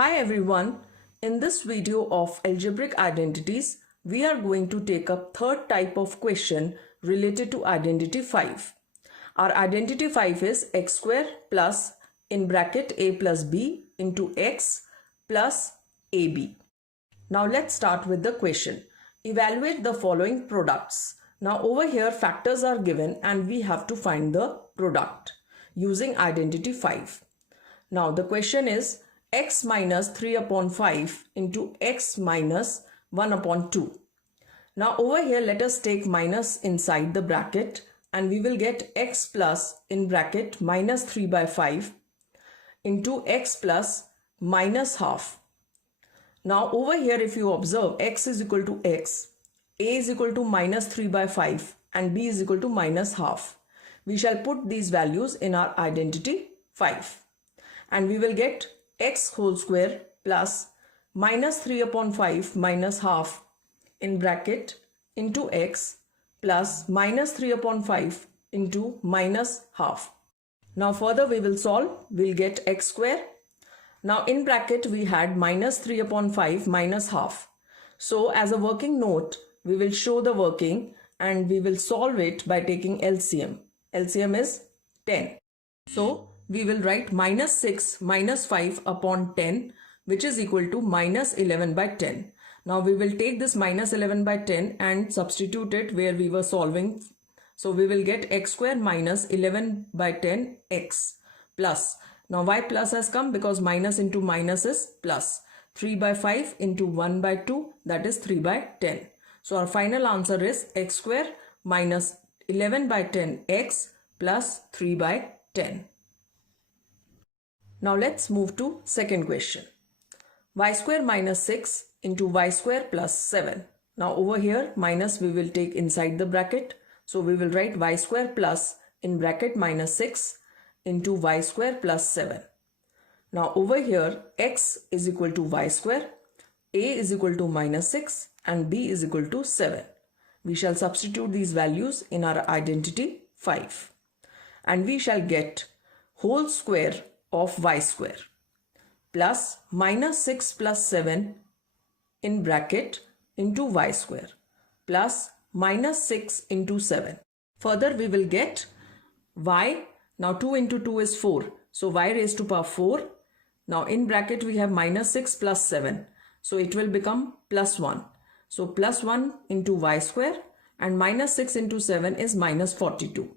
Hi everyone, in this video of algebraic identities, we are going to take up third type of question related to identity 5. Our identity 5 is x square plus in bracket a plus b into x plus ab. Now let's start with the question. Evaluate the following products. Now over here factors are given and we have to find the product using identity 5. Now the question is x minus 3 upon 5 into x minus 1 upon 2. Now over here let us take minus inside the bracket and we will get x plus in bracket minus 3 by 5 into x plus minus half. Now over here if you observe x is equal to x, a is equal to minus 3 by 5 and b is equal to minus half. We shall put these values in our identity 5 and we will get x whole square plus minus 3 upon 5 minus half in bracket into x plus minus 3 upon 5 into minus half. Now further we will solve, we'll get x square. Now in bracket we had minus 3 upon 5 minus half. So as a working note, we will show the working and we will solve it by taking LCM. LCM is 10. So we will write minus 6 minus 5 upon 10 which is equal to minus 11 by 10. Now we will take this minus 11 by 10 and substitute it where we were solving. So we will get x square minus 11 by 10 x plus. Now why plus has come? Because minus into minus is plus. 3 by 5 into 1 by 2, that is 3 by 10. So our final answer is x square minus 11 by 10 x plus 3 by 10. Now let's move to second question. Y square minus 6 into y square plus 7. Now over here minus we will take inside the bracket. So we will write y square plus in bracket minus 6 into y square plus 7. Now over here x is equal to y square, a is equal to minus 6 and b is equal to 7. We shall substitute these values in our identity 5 and we shall get whole square of y square plus minus 6 plus 7 in bracket into y square plus minus 6 into 7. Further we will get y. Now 2 into 2 is 4. So y raised to power 4. Now in bracket we have minus 6 plus 7. So it will become plus 1. So plus 1 into y square and minus 6 into 7 is minus 42.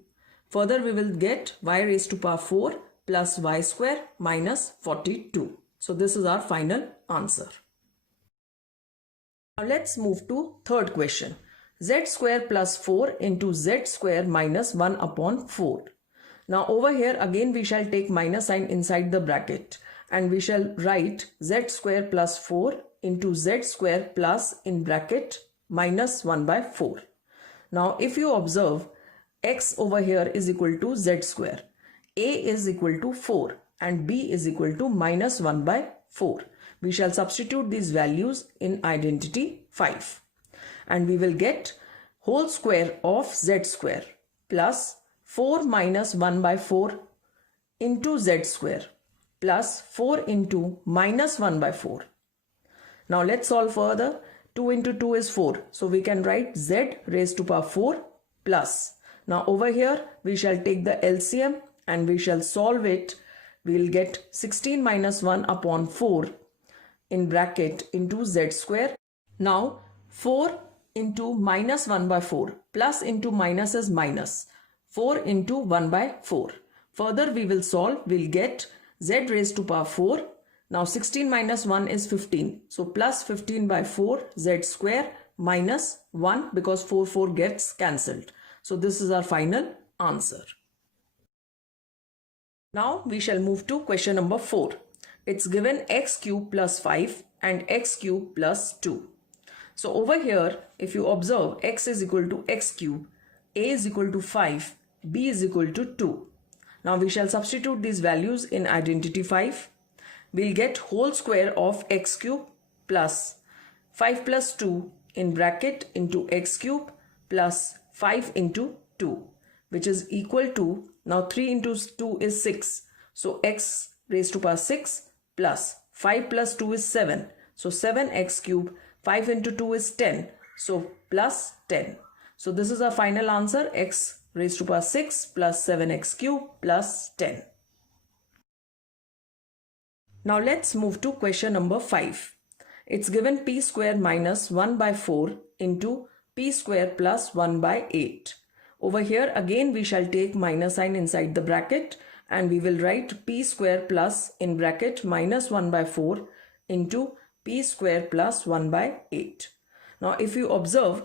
Further we will get y raised to power 4 plus y square minus 42. So this is our final answer. Now let's move to third question. Z square plus 4 into z square minus 1 upon 4. Now over here again we shall take minus sign inside the bracket and we shall write z square plus 4 into z square plus in bracket minus 1 by 4. Now if you observe x over here is equal to z square, a is equal to 4 and b is equal to minus 1 by 4. We shall substitute these values in identity 5 and we will get whole square of z square plus 4 minus 1 by 4 into z square plus 4 into minus 1 by 4. Now let's solve further. 2 into 2 is 4. So we can write z raised to power 4 plus. Now over here we shall take the LCM and we shall solve it. We will get 16 minus 1 upon 4 in bracket into z square. Now 4 into minus 1 by 4 plus into minus is minus. 4 into 1 by 4. Further we will solve. We'll get z raised to power 4. Now 16 minus 1 is 15. So plus 15 by 4 z square minus 1 because 4 gets cancelled. So this is our final answer. Now we shall move to question number 4. It's given x cube plus 5 and x cube plus 2. So over here if you observe x is equal to x cube, a is equal to 5, b is equal to 2. Now we shall substitute these values in identity 5. We'll get whole square of x cube plus 5 plus 2 in bracket into x cube plus 5 into 2 which is equal to, now 3 into 2 is 6. So x raised to power 6 plus 5 plus 2 is 7. So 7x cube. 5 into 2 is 10. So plus 10. So this is our final answer, x raised to power 6 plus 7x cube plus 10. Now let's move to question number 5. It's given p square minus 1 by 4 into p square plus 1 by 8. Over here again we shall take minus sign inside the bracket and we will write p square plus in bracket minus 1 by 4 into p square plus 1 by 8. Now if you observe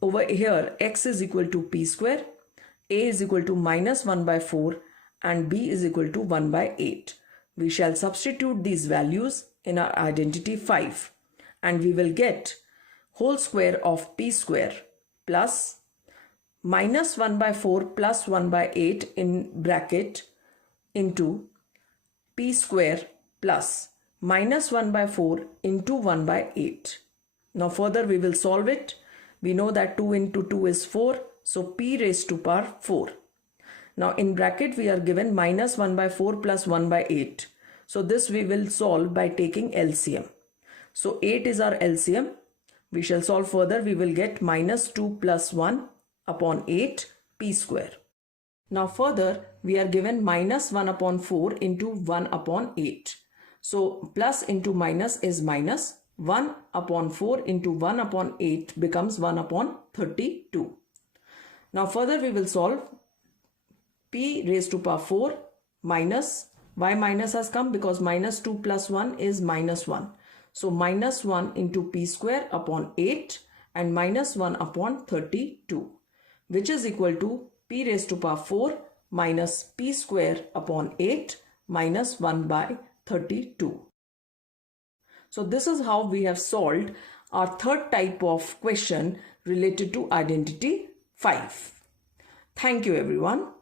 over here, x is equal to p square, a is equal to minus 1 by 4 and b is equal to 1 by 8. We shall substitute these values in our identity 5 and we will get whole square of p square plus minus 1 by 4 plus 1 by 8 in bracket into p square plus minus 1 by 4 into 1 by 8. Now further we will solve it. We know that 2 into 2 is 4. So p raised to power 4. Now in bracket we are given minus 1 by 4 plus 1 by 8. So this we will solve by taking LCM. So 8 is our LCM. We shall solve further. We will get minus 2 plus 1 upon 8 p square. Now further we are given minus 1 upon 4 into 1 upon 8. So plus into minus is minus. 1 upon 4 into 1 upon 8 becomes 1 upon 32. Now further we will solve p raised to power 4 minus, why minus has come? Because minus 2 plus 1 is minus 1. So minus 1 into p square upon 8 and minus 1 upon 32, which is equal to p raised to power 4 minus p square upon 8 minus 1 by 32. So this is how we have solved our third type of question related to identity 5. Thank you everyone.